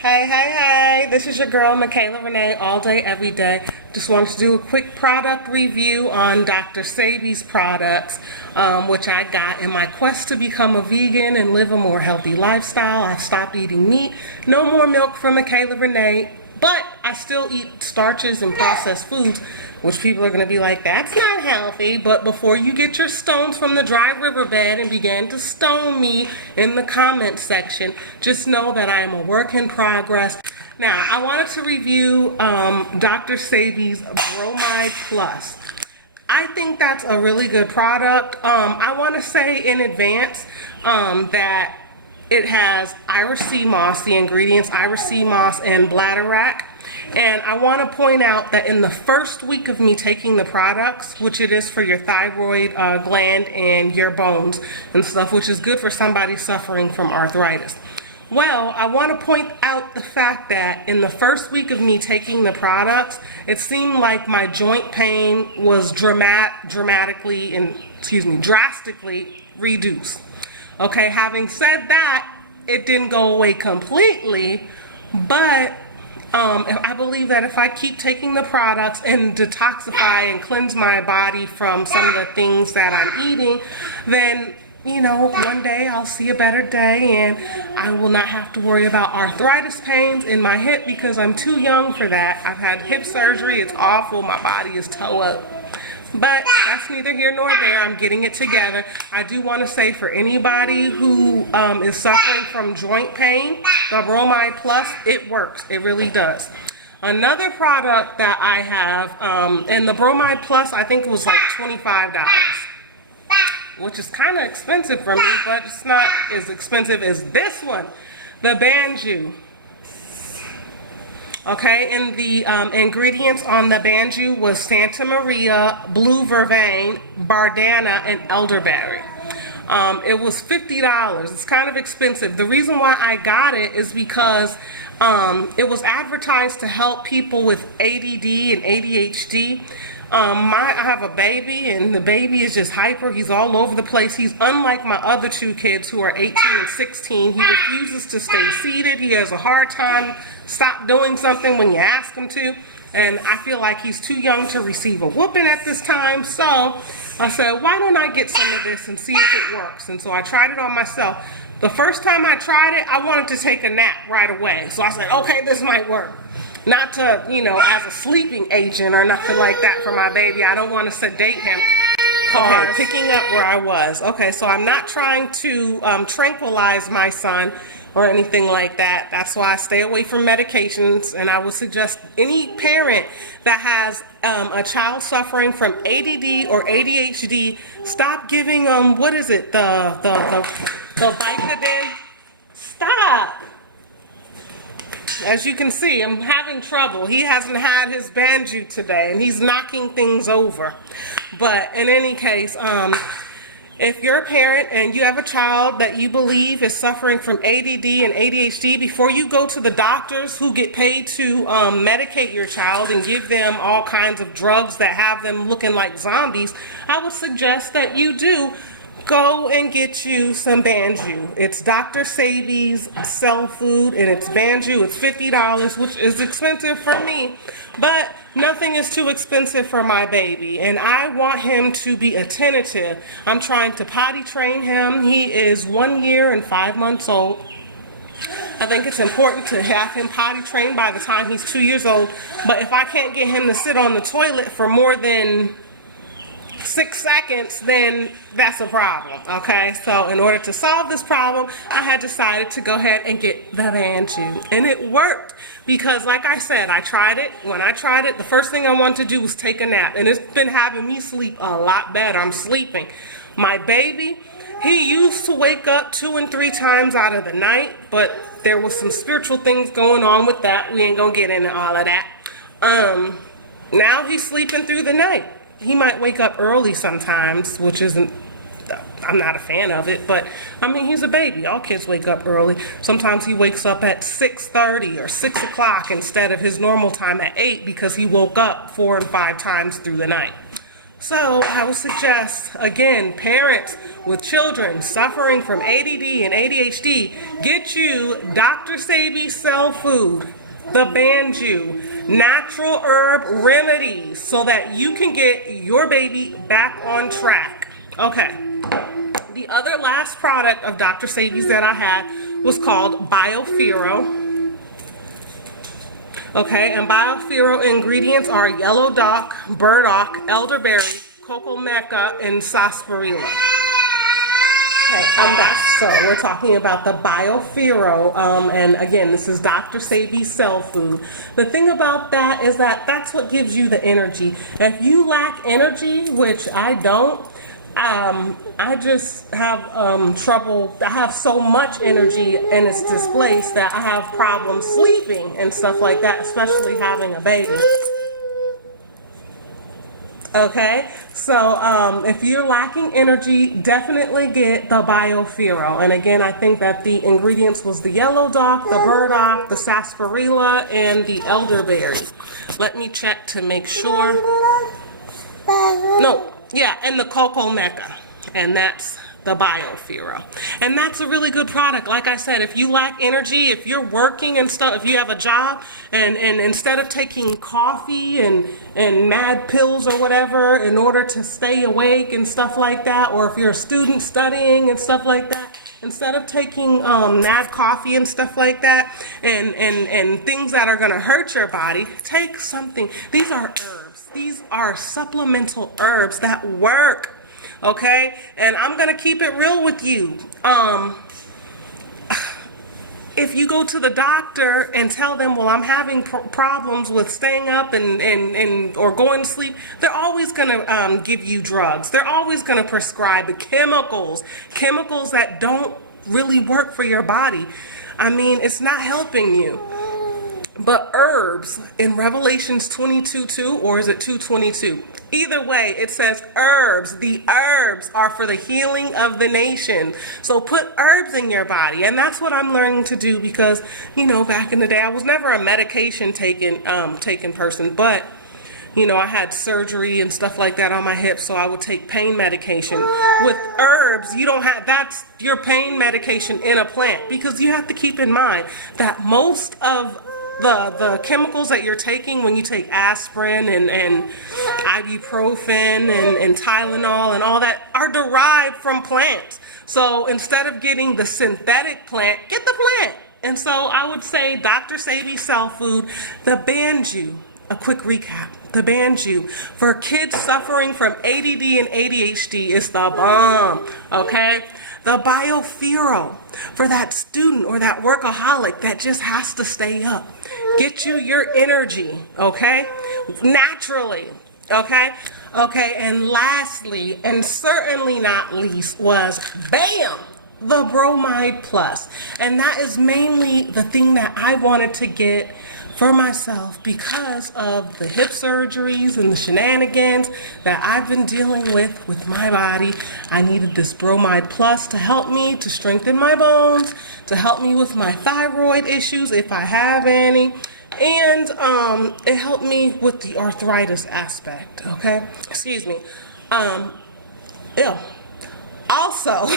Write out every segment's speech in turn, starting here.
Hey, this is your girl, Michaela Renee, all day, every day. Just wanted to do a quick product review on Dr. Sadies products, which I got in my quest to become a vegan and live a more healthy lifestyle. I stopped eating meat, no more milk from Michaela Renee, but I still eat starches and processed foods, which people are going to be like, that's not healthy. But before you get your stones from the dry riverbed and begin to stone me in the comment section, just know that I am a work in progress. Now, I wanted to review Dr. Sadies Bromide Plus. I think that's a really good product. I want to say in advance that it has Irish sea moss, the ingredients Irish sea moss and bladderwrack. And I want to point out that in the first week of me taking the products, which it is for your thyroid gland and your bones and stuff, which is good for somebody suffering from arthritis. Well, I want to point out the fact that in the first week of me taking the products, it seemed like my joint pain was drastically reduced. Okay, having said that, it didn't go away completely, but I believe that if I keep taking the products and detoxify and cleanse my body from some of the things that I'm eating, then, you know, one day I'll see a better day and I will not have to worry about arthritis pains in my hip because I'm too young for that. I've had hip surgery. It's awful. My body is toe up. But that's neither here nor there. I'm getting it together. I do want to say for anybody who is suffering from joint pain, the Bromide Plus, it works. It really does. Another product that I have, and the Bromide Plus, I think it was like $25, which is kind of expensive for me, but it's not as expensive as this one, the Banju. Okay, and the ingredients on the Banju was Santa Maria, blue vervain, bardana, and elderberry. It was $50. It's kind of expensive. The reason why I got it is because it was advertised to help people with ADD and ADHD. I have a baby, and the baby is just hyper. He's all over the place. He's unlike my other two kids who are 18 and 16. He refuses to stay seated. He has a hard time stop doing something when you ask him to. And I feel like he's too young to receive a whooping at this time. So I said, why don't I get some of this and see if it works? And so I tried it on myself. The first time I tried it, I wanted to take a nap right away. So I said, okay, this might work. Not to, you know, as a sleeping agent or nothing like that for my baby. I don't want to sedate him. Okay, picking up where I was. Okay, so I'm not trying to tranquilize my son or anything like that. That's why I stay away from medications, and I would suggest any parent that has a child suffering from ADD or ADHD, stop giving them, what is it, the Vicodin? Stop! As you can see, I'm having trouble. He hasn't had his Banju today, and he's knocking things over. But in any case, if you're a parent and you have a child that you believe is suffering from ADD and ADHD, before you go to the doctors who get paid to medicate your child and give them all kinds of drugs that have them looking like zombies, I would suggest that you do go and get you some Banju. It's Dr. Sadies Cell Food, and it's Banju. It's $50, which is expensive for me, but nothing is too expensive for my baby, and I want him to be attentive. I'm trying to potty train him. He is 1 year and 5 months old. I think it's important to have him potty trained by the time he's 2 years old, but if I can't get him to sit on the toilet for more than 6 seconds, then that's a problem. Okay, so in order to solve this problem, I had decided to go ahead and get the Banju, and it worked because, like I said, I tried it. When I tried it, the first thing I wanted to do was take a nap, and it's been having me sleep a lot better. I'm sleeping. My baby, he used to wake up 2 and 3 times out of the night, but there was some spiritual things going on with that. We ain't gonna get into all of that. Now he's sleeping through the night. He might wake up early sometimes, which isn't, I'm not a fan of it, but I mean, he's a baby. All kids wake up early. Sometimes he wakes up at 6:30 or 6 o'clock instead of his normal time at 8 because he woke up 4 and 5 times through the night. So I would suggest, again, parents with children suffering from ADD and ADHD, get you Dr. Sadies Cell Food, the Banju, natural herb remedies, so that you can get your baby back on track. Okay. The other last product of Dr. Sadies that I had was called Biofia. Okay, and Biofia ingredients are yellow dock, burdock, elderberry, cocoa maca, and sarsaparilla. Okay, I'm back. So we're talking about the Biofia, and again, this is Dr. Sadies Cell Food. The thing about that is that that's what gives you the energy. If you lack energy, which I don't, I just have trouble. I have so much energy and it's displaced that I have problems sleeping and stuff like that, especially having a baby. Okay, so if you're lacking energy, definitely get the Biofia. And again, I think that the ingredients was the yellow dock, the burdock, the sarsaparilla, and the elderberry. Let me check to make sure. No. Yeah, and the cocoa maca, and that's the Biofia. And that's a really good product. Like I said, if you lack energy, if you're working and stuff, if you have a job, and instead of taking coffee and mad pills or whatever in order to stay awake and stuff like that, or if you're a student studying and stuff like that, instead of taking mad coffee and stuff like that, and things that are going to hurt your body, take something. These are herbs. These are supplemental herbs that work, okay? And I'm going to keep it real with you. If you go to the doctor and tell them, well, I'm having problems with staying up and or going to sleep, they're always going to give you drugs. They're always going to prescribe chemicals that don't really work for your body. I mean, it's not helping you. But herbs in Revelations 22:2, or is it 2:22? Either way, it says herbs. The herbs are for the healing of the nation. So put herbs in your body. And that's what I'm learning to do because, you know, back in the day, I was never a medication taking person, but you know, I had surgery and stuff like that on my hips, so I would take pain medication. With herbs, you don't have, that's your pain medication in a plant, because you have to keep in mind that most of the chemicals that you're taking when you take aspirin and ibuprofen and Tylenol and all that are derived from plants. So instead of getting the synthetic plant, get the plant. And so I would say Dr. Sadies Cell Food, the Banju, a quick recap. The Banju for kids suffering from ADD and ADHD is the bomb, okay? The Biofia for that student or that workaholic that just has to stay up. Get you your energy, okay? Naturally, okay? Okay, and lastly, and certainly not least, was BAM! The Bromide Plus. And that is mainly the thing that I wanted to get for myself because of the hip surgeries and the shenanigans that I've been dealing with my body. I needed this Bromide Plus to help me to strengthen my bones, to help me with my thyroid issues if I have any, and it helped me with the arthritis aspect, okay? Excuse me. Also,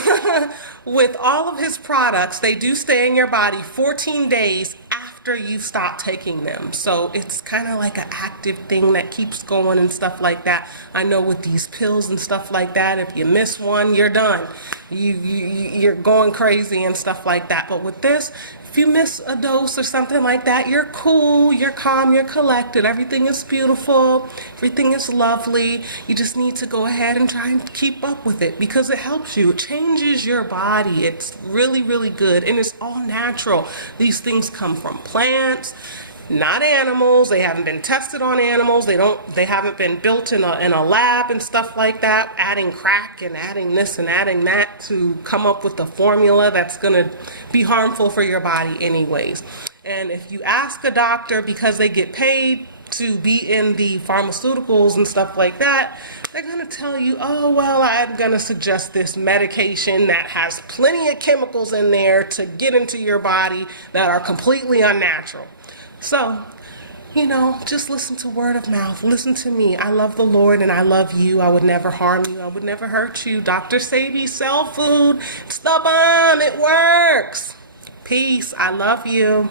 with all of his products, they do stay in your body 14 days after you stop taking them. So it's kind of like an active thing that keeps going and stuff like that. I know with these pills and stuff like that, if you miss one, you're done. You're going crazy and stuff like that. But with this, if you miss a dose or something like that, you're cool, you're calm, you're collected. Everything is beautiful. Everything is lovely. You just need to go ahead and try and keep up with it because it helps you. It changes your body. It's really, really good. And it's all natural. These things come from plants, not animals. They haven't been tested on animals. They haven't been built in a lab and stuff like that, adding crack and adding this and adding that to come up with a formula that's going to be harmful for your body anyways. And if you ask a doctor, because they get paid to be in the pharmaceuticals and stuff like that, they're going to tell you, oh, well, I'm going to suggest this medication that has plenty of chemicals in there to get into your body that are completely unnatural. So you know, just listen to word of mouth. Listen to me. I love the Lord and I love you. I would never harm you. I would never hurt you. Dr. Sadies, sell food. Stubborn. It works. Peace. I love you.